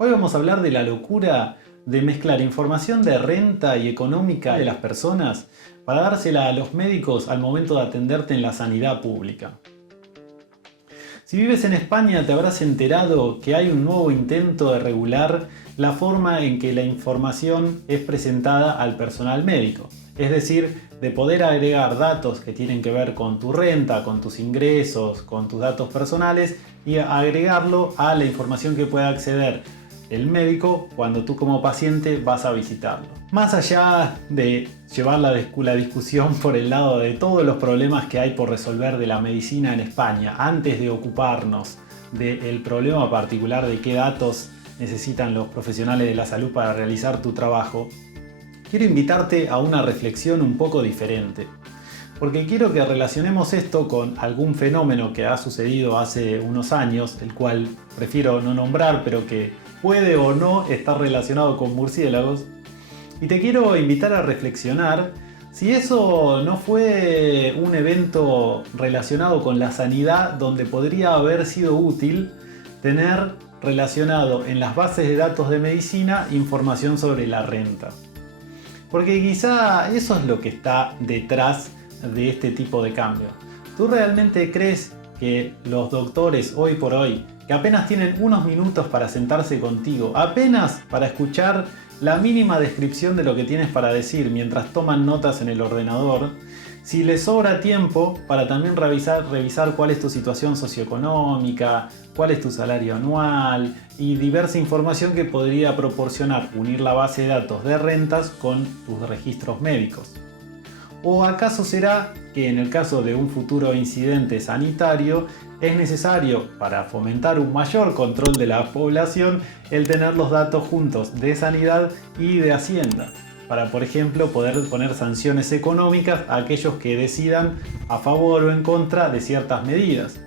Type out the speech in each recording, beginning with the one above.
Hoy vamos a hablar de la locura de mezclar información de renta y económica de las personas para dársela a los médicos al momento de atenderte en la sanidad pública. Si vives en España te habrás enterado que hay un nuevo intento de regular la forma en que la información es presentada al personal médico. Es decir, de poder agregar datos que tienen que ver con tu renta, con tus ingresos, con tus datos personales y agregarlo a la información que pueda acceder el médico cuando tú como paciente vas a visitarlo. Más allá de llevar la discusión por el lado de todos los problemas que hay por resolver de la medicina en España, antes de ocuparnos del problema particular de qué datos necesitan los profesionales de la salud para realizar tu trabajo, quiero invitarte a una reflexión un poco diferente. Porque quiero que relacionemos esto con algún fenómeno que ha sucedido hace unos años, el cual prefiero no nombrar, pero que puede o no estar relacionado con murciélagos. Y te quiero invitar a reflexionar si eso no fue un evento relacionado con la sanidad donde podría haber sido útil tener relacionado en las bases de datos de medicina información sobre la renta. Porque quizá eso es lo que está detrás de este tipo de cambio. ¿Tú realmente crees que los doctores hoy por hoy, que apenas tienen unos minutos para sentarse contigo, apenas para escuchar la mínima descripción de lo que tienes para decir mientras toman notas en el ordenador, si les sobra tiempo para también revisar cuál es tu situación socioeconómica, cuál es tu salario anual y diversa información que podría proporcionar unir la base de datos de rentas con tus registros médicos? ¿O acaso será que en el caso de un futuro incidente sanitario es necesario, para fomentar un mayor control de la población, el tener los datos juntos de sanidad y de hacienda? Para, por ejemplo, poder poner sanciones económicas a aquellos que decidan a favor o en contra de ciertas medidas.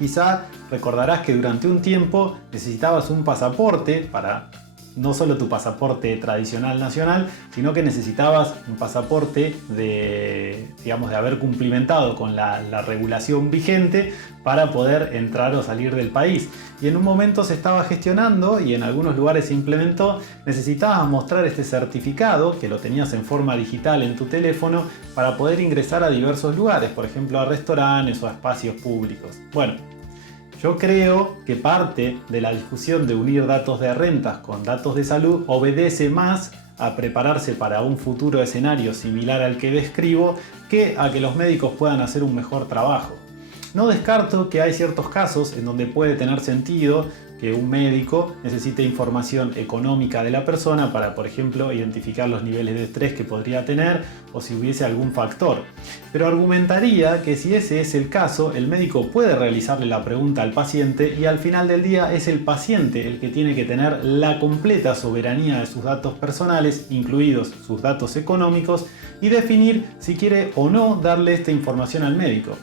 Quizá recordarás que durante un tiempo necesitabas un pasaporte para no solo tu pasaporte tradicional nacional, sino que necesitabas un pasaporte de haber cumplimentado con la regulación vigente para poder entrar o salir del país. Y en un momento se estaba gestionando y en algunos lugares se implementó, necesitabas mostrar este certificado, que lo tenías en forma digital en tu teléfono, para poder ingresar a diversos lugares, por ejemplo a restaurantes o a espacios públicos. Bueno, yo creo que parte de la discusión de unir datos de rentas con datos de salud obedece más a prepararse para un futuro escenario similar al que describo que a que los médicos puedan hacer un mejor trabajo. No descarto que hay ciertos casos en donde puede tener sentido que un médico necesite información económica de la persona para, por ejemplo, identificar los niveles de estrés que podría tener o si hubiese algún factor. Pero argumentaría que si ese es el caso, el médico puede realizarle la pregunta al paciente y al final del día es el paciente el que tiene que tener la completa soberanía de sus datos personales, incluidos sus datos económicos, y definir si quiere o no darle esta información al médico.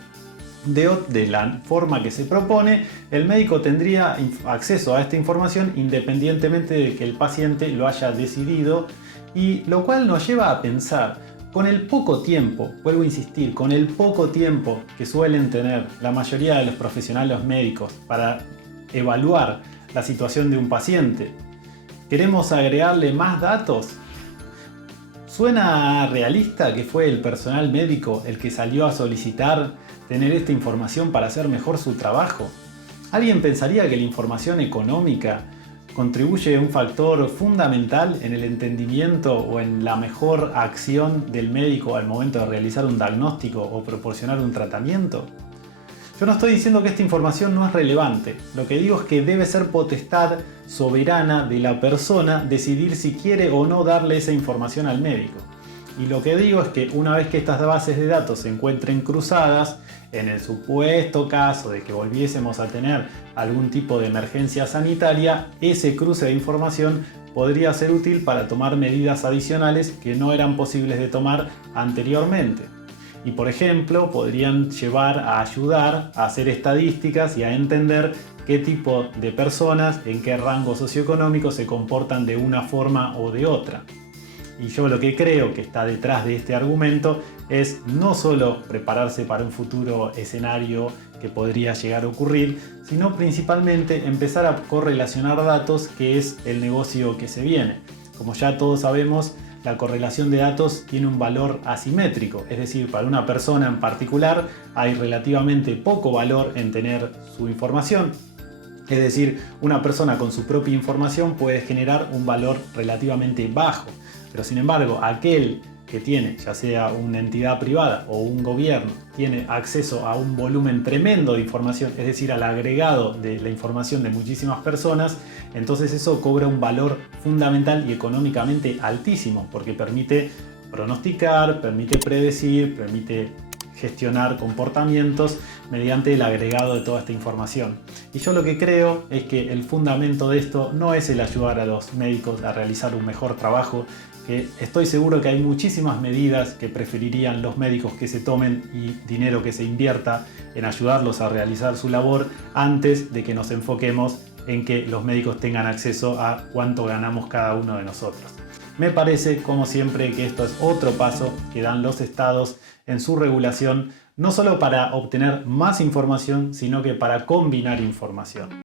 De la forma que se propone, el médico tendría acceso a esta información independientemente de que el paciente lo haya decidido, y lo cual nos lleva a pensar, con el poco tiempo, vuelvo a insistir, con el poco tiempo que suelen tener la mayoría de los profesionales médicos para evaluar la situación de un paciente, ¿queremos agregarle más datos? ¿Suena realista que fue el personal médico el que salió a solicitar tener esta información para hacer mejor su trabajo? ¿Alguien pensaría que la información económica contribuye a un factor fundamental en el entendimiento o en la mejor acción del médico al momento de realizar un diagnóstico o proporcionar un tratamiento? Yo no estoy diciendo que esta información no es relevante, lo que digo es que debe ser potestad soberana de la persona decidir si quiere o no darle esa información al médico. Y lo que digo es que una vez que estas bases de datos se encuentren cruzadas, en el supuesto caso de que volviésemos a tener algún tipo de emergencia sanitaria, ese cruce de información podría ser útil para tomar medidas adicionales que no eran posibles de tomar anteriormente. Y por ejemplo, podrían llevar a ayudar a hacer estadísticas y a entender qué tipo de personas, en qué rango socioeconómico se comportan de una forma o de otra. Y yo lo que creo que está detrás de este argumento es no solo prepararse para un futuro escenario que podría llegar a ocurrir, sino principalmente empezar a correlacionar datos, que es el negocio que se viene. Como ya todos sabemos, la correlación de datos tiene un valor asimétrico, es decir, para una persona en particular hay relativamente poco valor en tener su información. Es decir, una persona con su propia información puede generar un valor relativamente bajo, pero sin embargo, aquel que tiene, ya sea una entidad privada o un gobierno, tiene acceso a un volumen tremendo de información, es decir, al agregado de la información de muchísimas personas, entonces eso cobra un valor fundamental y económicamente altísimo, porque permite pronosticar, permite predecir, permite gestionar comportamientos mediante el agregado de toda esta información. Y yo lo que creo es que el fundamento de esto no es el ayudar a los médicos a realizar un mejor trabajo, que estoy seguro que hay muchísimas medidas que preferirían los médicos que se tomen y dinero que se invierta en ayudarlos a realizar su labor antes de que nos enfoquemos en que los médicos tengan acceso a cuánto ganamos cada uno de nosotros. Me parece, como siempre, que esto es otro paso que dan los estados en su regulación, no solo para obtener más información, sino que para combinar información.